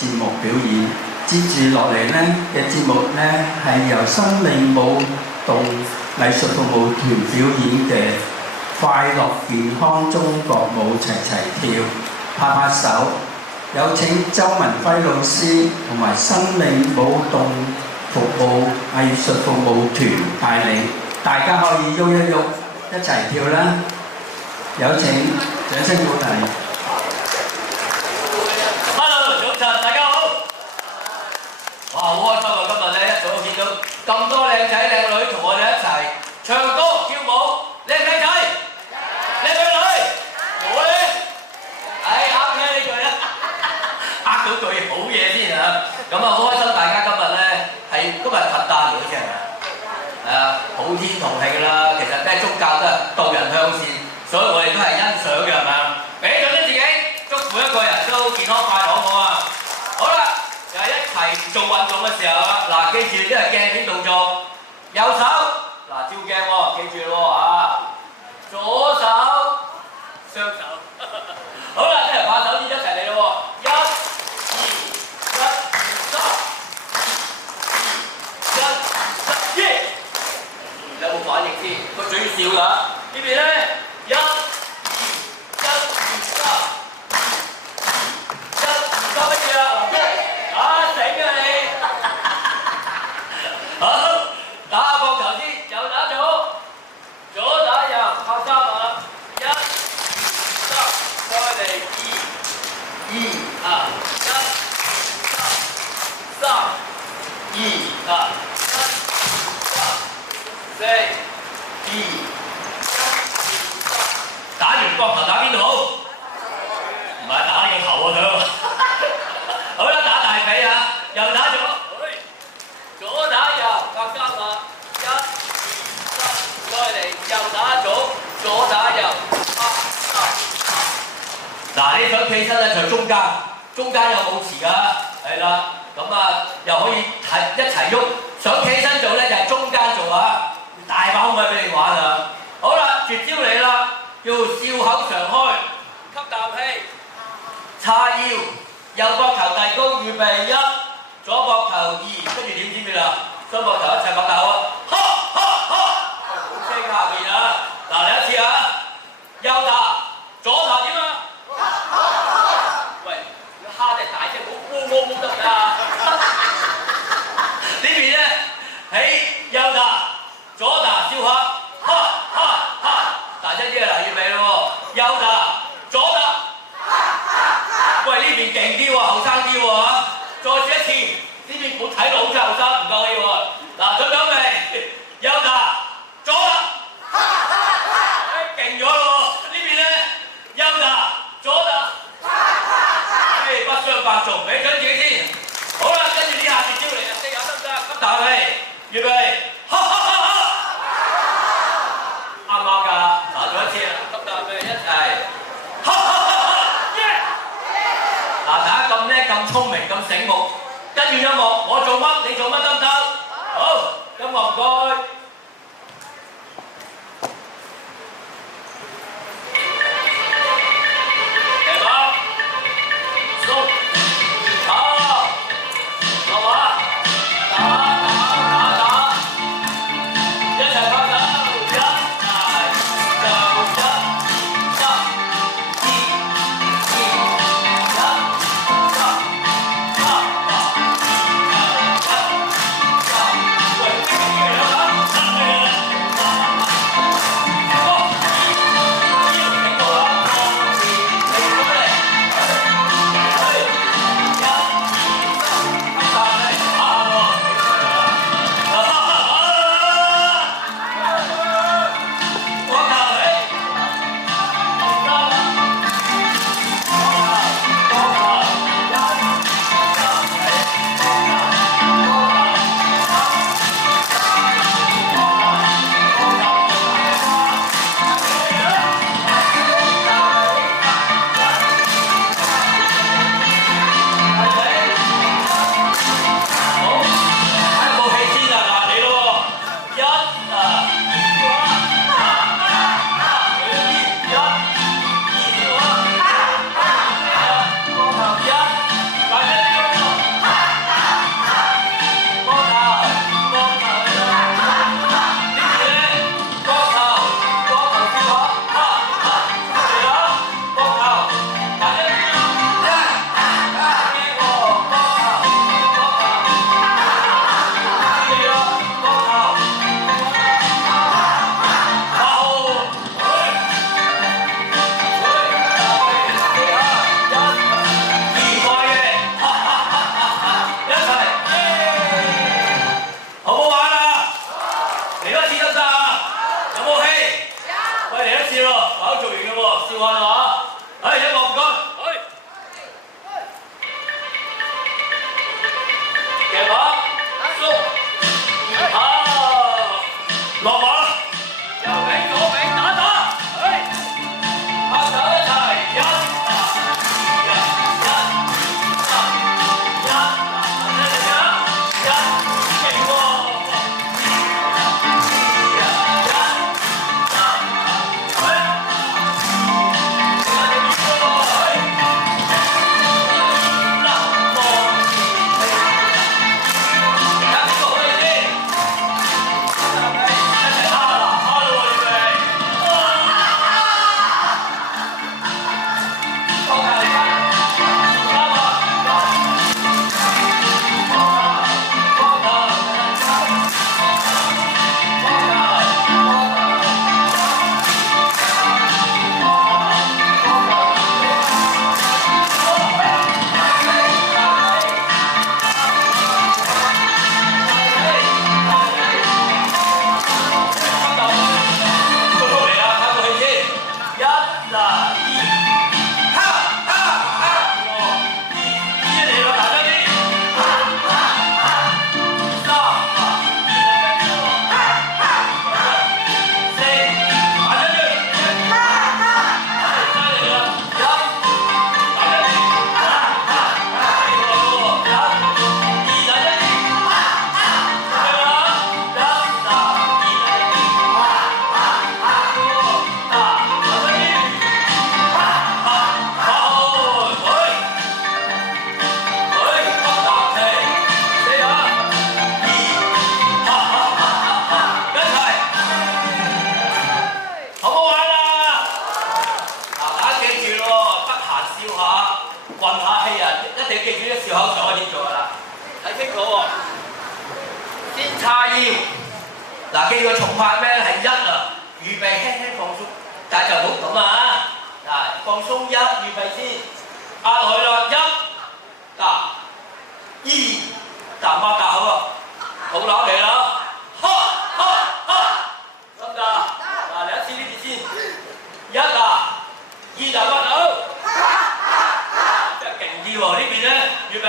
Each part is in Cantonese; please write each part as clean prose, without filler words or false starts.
節目表演。接住落嚟呢嘅節目呢，係由生命舞動藝術服務團表演嘅快樂健康中國舞齊齊跳，拍拍手。有請周文輝老師同埋生命舞動服務藝術服務團帶領，大家可以喐一喐，一齊跳啦！有請，掌聲鼓勵。Hello， 早晨，大家好。哇，好開心啊！今日咧一早見到咁多靚仔靚女同我哋一齊唱歌跳舞，靚唔靚仔？靚唔靚女？我咧，啱聽呢句啦，呃到句好嘢先啊！咁啊，好開心，大家今日咧係今日佛誕嚟嘅啫，係啊，普天同慶啦。其實咩宗教都係導人向善，所以我哋都係欣賞嘅，係咪啊？俾掌聲自己，祝福每一個人都健康快樂好啊！好啦，又係一齊做運動嘅時候啦。嗱，記住呢係鏡片動作，右手嗱照鏡喎，記住咯啊，左手雙手。好啦，啲人拍手指一齊嚟咯喎，一、二、三，耶！有冇反應先？個嘴要笑㗎。呢邊咧，一、二、三，乜嘢啊？醒啊你！好，打下膊頭先，右打左，左打右，靠三下，一、二、三，再嚟二、三、四、打完膊頭打邊度好？唔係打呢個頭啊，想。好啦，打大髀啊，右打左，左打右，靠三下，一、二、三，再嚟右打左，左打右，嗱，你想企身咧就中間，中間有舞池㗎，係啦，咁啊又可以一齊喐，想企身做咧就係中間做啊，大把空位俾你玩啊！好啦，絕招嚟啦，叫笑口常開，吸啖氣，叉腰。右膊頭遞高，預備一，左膊頭二，跟住點知咩啦？雙膊頭一齊擘大口，哈哈哈！好聲下邊啊！嗱，嚟一次啊！右打，左打點啊？喂，蝦隻大隻，冇得唔得啊？呢邊咧，起右打，左打笑下，哈哈哈！大聲啲啊！嗱，預備咯喎，右打，左打。喂，呢邊勁啲喎，後生啲喎嚇！再試一次，呢邊我睇到好似後生，唔夠氣喎。嗱，準備好未？右打，左打，勁咗咯喎！呢邊咧，右打，左打，不相伯仲，俾掌自己先。好啦，跟住呢下絕招嚟啊！四下得唔得？吸啖氣，預備，啱唔啱㗎？嗱，做一次啊！吸啖氣，一齊。嗱，大家咁叻、咁聰明、咁醒目，跟住音樂，我做乜你做乜得唔得？好，音樂唔該。嚟吧，鬆，好，落馬，打，一齊拍手，一大就一，三、二、笑口就可以點做啦？睇清楚喎，先叉腰。嗱，記個重拍咩？係1啊，預備輕輕放鬆，但係就唔好咁啊！嗱，放鬆1，預備先，壓落去咯，1打2打孖打好啊，好攞嚟啦！得唔得？嗱，嚟一次呢邊先，1打2打孖好，真係勁啲喎！呢邊咧，預備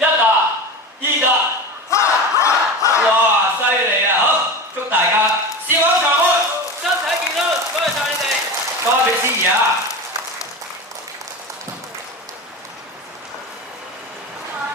1打2打。哇！犀利啊！好，祝大家笑口常開，身體健康，多謝晒你哋，多謝俾司儀啊！